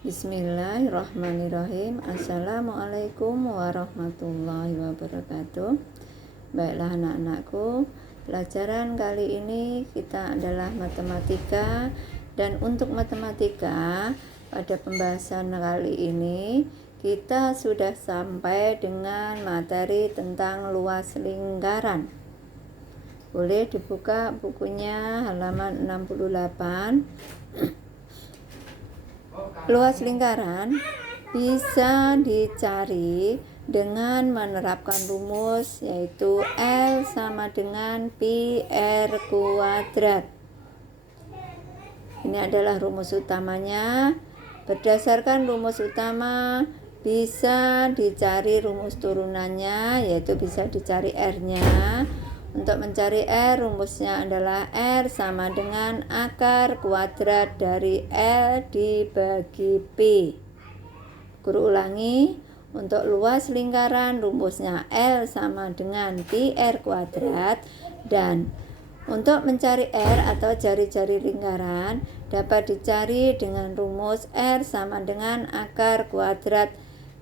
Bismillahirrahmanirrahim. Assalamualaikum warahmatullahi wabarakatuh. Baiklah anak-anakku, pelajaran kali ini kita adalah matematika. Dan untuk matematika pada pembahasan kali ini kita sudah sampai dengan materi tentang luas lingkaran. Boleh dibuka bukunya halaman 68. Luas lingkaran bisa dicari dengan menerapkan rumus, yaitu L sama dengan pi R kuadrat. Ini adalah rumus utamanya. Berdasarkan rumus utama bisa dicari rumus turunannya, yaitu bisa dicari R-nya. Untuk mencari R, rumusnya adalah R sama dengan akar kuadrat dari L dibagi P. Guru ulangi, untuk luas lingkaran rumusnya L sama dengan pi R kuadrat. Dan untuk mencari R atau jari-jari lingkaran dapat dicari dengan rumus R sama dengan akar kuadrat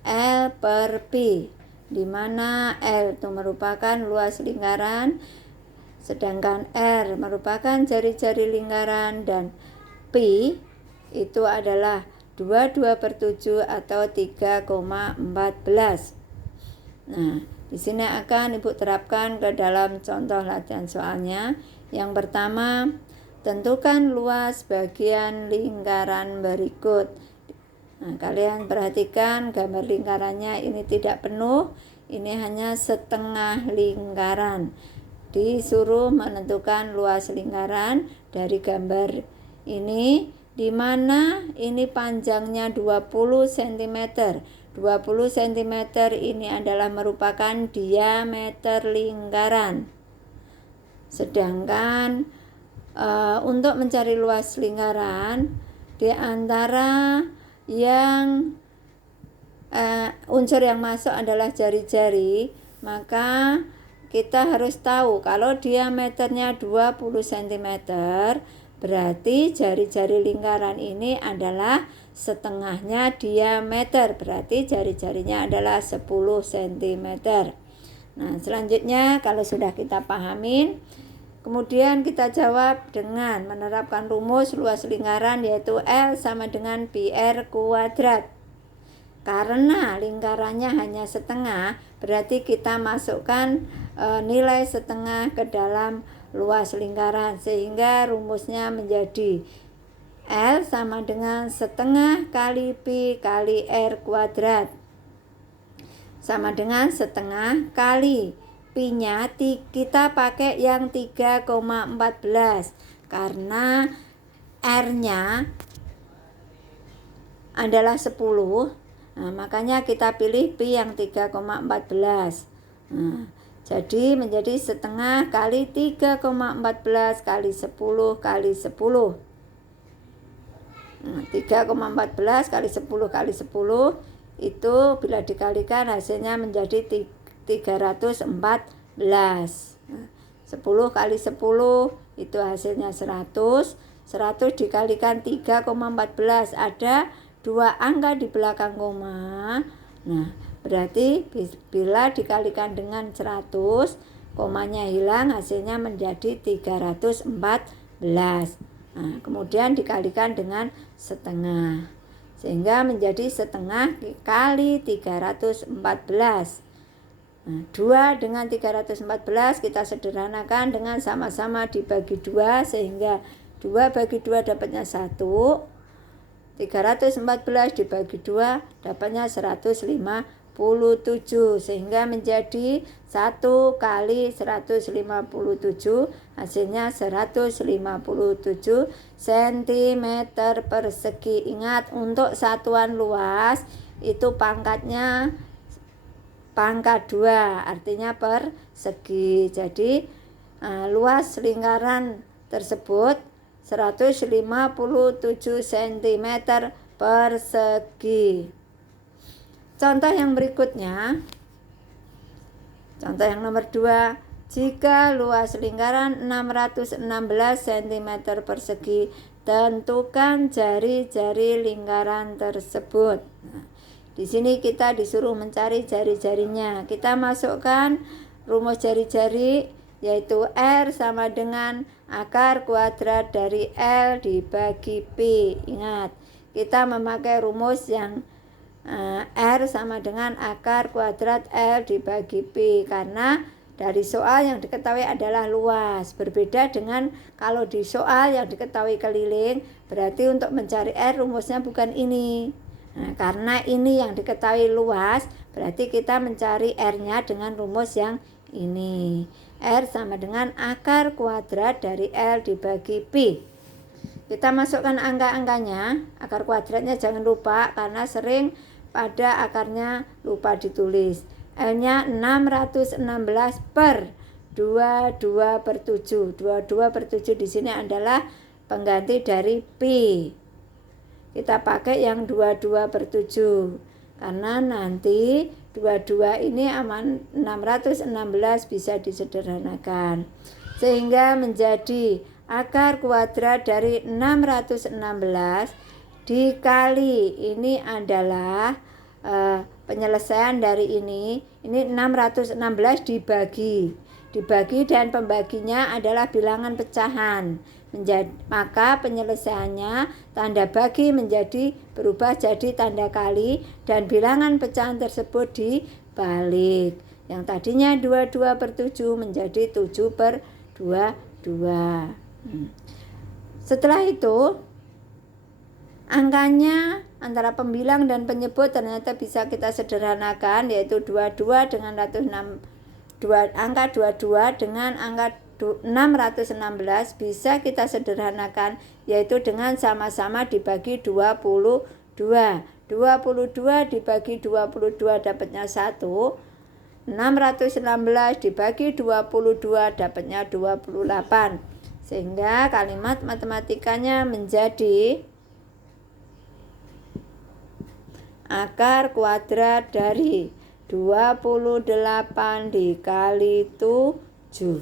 L per P, di mana L itu merupakan luas lingkaran, sedangkan R merupakan jari-jari lingkaran, dan P itu adalah 22/7 atau 3,14. Nah, di sini akan Ibu terapkan ke dalam contoh latihan soalnya. Yang pertama, tentukan luas bagian lingkaran berikut. Nah, kalian perhatikan gambar lingkarannya ini tidak penuh, ini hanya setengah lingkaran. Disuruh menentukan luas lingkaran dari gambar ini, di mana ini panjangnya 20 cm. 20 cm ini adalah merupakan diameter lingkaran. Sedangkan untuk mencari luas lingkaran, di antara yang unsur yang masuk adalah jari-jari, maka kita harus tahu kalau diameternya 20 cm, berarti jari-jari lingkaran ini adalah setengahnya diameter, berarti jari-jarinya adalah 10 cm. Nah, selanjutnya kalau sudah kita pahamin, kemudian kita jawab dengan menerapkan rumus luas lingkaran, yaitu L sama dengan pi R kuadrat. Karena lingkarannya hanya setengah, berarti kita masukkan nilai setengah ke dalam luas lingkaran, sehingga rumusnya menjadi L sama dengan setengah kali pi kali R kuadrat, sama dengan setengah kali pi-nya kita pakai yang 3,14 karena R-nya adalah 10. Nah, makanya kita pilih pi yang 3,14. Nah, jadi menjadi setengah kali 3,14 kali 10 kali 10. 3,14 kali 10 kali 10 itu bila dikalikan hasilnya menjadi 314. 10 kali 10 itu hasilnya 100. 100 dikalikan 3,14, ada 2 angka di belakang koma. Nah, berarti bila dikalikan dengan 100, komanya hilang, hasilnya menjadi 314. Nah, kemudian dikalikan dengan setengah, sehingga menjadi setengah kali 314. Nah, 2 dengan 314 kita sederhanakan dengan sama-sama dibagi 2, sehingga 2 bagi 2 dapatnya 1. 314 dibagi 2 dapatnya 157, sehingga menjadi 1 kali 157, hasilnya 157 cm persegi. Ingat, untuk satuan luas itu pangkatnya pangkat 2, artinya persegi. Jadi luas lingkaran tersebut 157 cm persegi. Contoh yang berikutnya, contoh yang nomor 2, jika luas lingkaran 616 cm persegi Tentukan jari-jari lingkaran tersebut. Nah, di sini kita disuruh mencari jari-jarinya. Kita masukkan rumus jari-jari, yaitu R sama dengan akar kuadrat dari L dibagi P. Ingat, kita memakai rumus yang R sama dengan akar kuadrat L dibagi P, karena dari soal yang diketahui adalah luas. Berbeda dengan kalau di soal yang diketahui keliling, berarti untuk mencari R rumusnya bukan ini. Nah, karena ini yang diketahui luas, berarti kita mencari R-nya dengan rumus yang ini. R sama dengan akar kuadrat dari L dibagi P. Kita masukkan angka-angkanya. Akar kuadratnya jangan lupa, karena sering pada akarnya lupa ditulis. L-nya 616 per 22 per 7. 22 per 7 di sini adalah pengganti dari P. Kita pakai yang 22 per 7. Karena nanti 22 ini 616 bisa disederhanakan. Sehingga menjadi akar kuadrat dari 616 dikali, ini adalah penyelesaian dari ini 616 dibagi dan pembaginya adalah bilangan pecahan. Maka penyelesaiannya tanda bagi menjadi berubah jadi tanda kali dan bilangan pecahan tersebut dibalik. Yang tadinya 22 per 7 menjadi 7 per 22. Setelah itu angkanya antara pembilang dan penyebut ternyata bisa kita sederhanakan, yaitu 22 dengan angka 22 dengan angka 616 bisa kita sederhanakan, yaitu dengan sama-sama dibagi 22. 22 dibagi 22 dapatnya 1. 616 dibagi 22 dapatnya 28. Sehingga kalimat matematikanya menjadi akar kuadrat dari 28 dikali 7.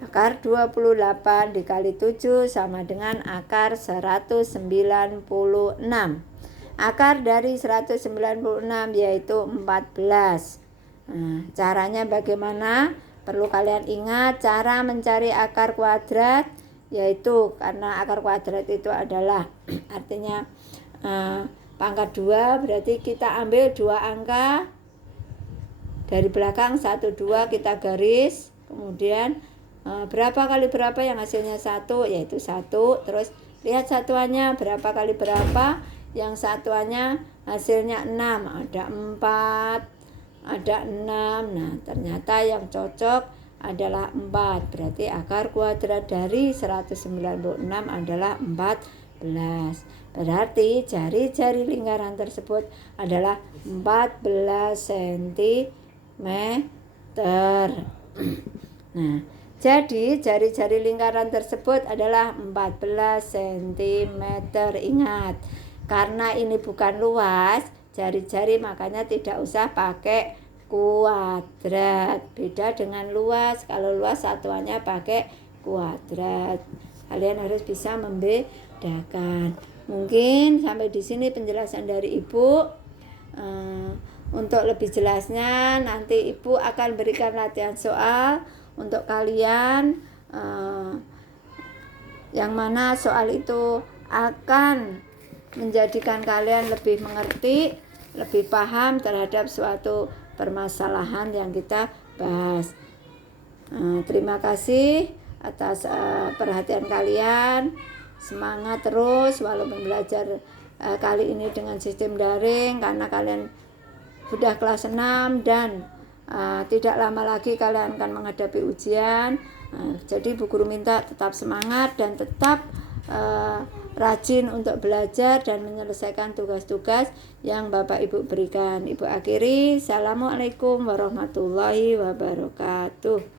Akar 28 dikali 7 sama dengan akar 196. Akar dari 196 yaitu 14. Caranya bagaimana? Perlu kalian ingat cara mencari akar kuadrat, yaitu karena akar kuadrat itu adalah artinya pangkat 2, berarti kita ambil 2 angka dari belakang 1, 2 kita garis, kemudian berapa kali berapa yang hasilnya 1, yaitu 1. Terus lihat satuannya berapa kali berapa, yang satuannya hasilnya 6, ada 4, ada 6. Nah, ternyata yang cocok adalah 4. Berarti akar kuadrat dari 196 adalah 14. Berarti jari-jari lingkaran tersebut adalah 14 cm. Nah, jadi jari-jari lingkaran tersebut adalah 14 cm. Ingat, karena ini bukan luas jari-jari, makanya tidak usah pakai kuadrat. Beda dengan luas, kalau luas satuannya pakai kuadrat. Kalian harus bisa membedakan. Mungkin sampai di sini penjelasan dari Ibu. Untuk lebih jelasnya nanti Ibu akan berikan latihan soal untuk kalian, yang mana soal itu akan menjadikan kalian lebih mengerti, lebih paham terhadap suatu permasalahan yang kita bahas. Terima kasih atas perhatian kalian. Semangat terus walaupun belajar kali ini dengan sistem daring, karena kalian sudah kelas 6 dan tidak lama lagi kalian akan menghadapi ujian. Jadi Bu Guru minta tetap semangat dan tetap rajin untuk belajar dan menyelesaikan tugas-tugas yang Bapak Ibu berikan. Ibu akhiri, Assalamualaikum warahmatullahi wabarakatuh.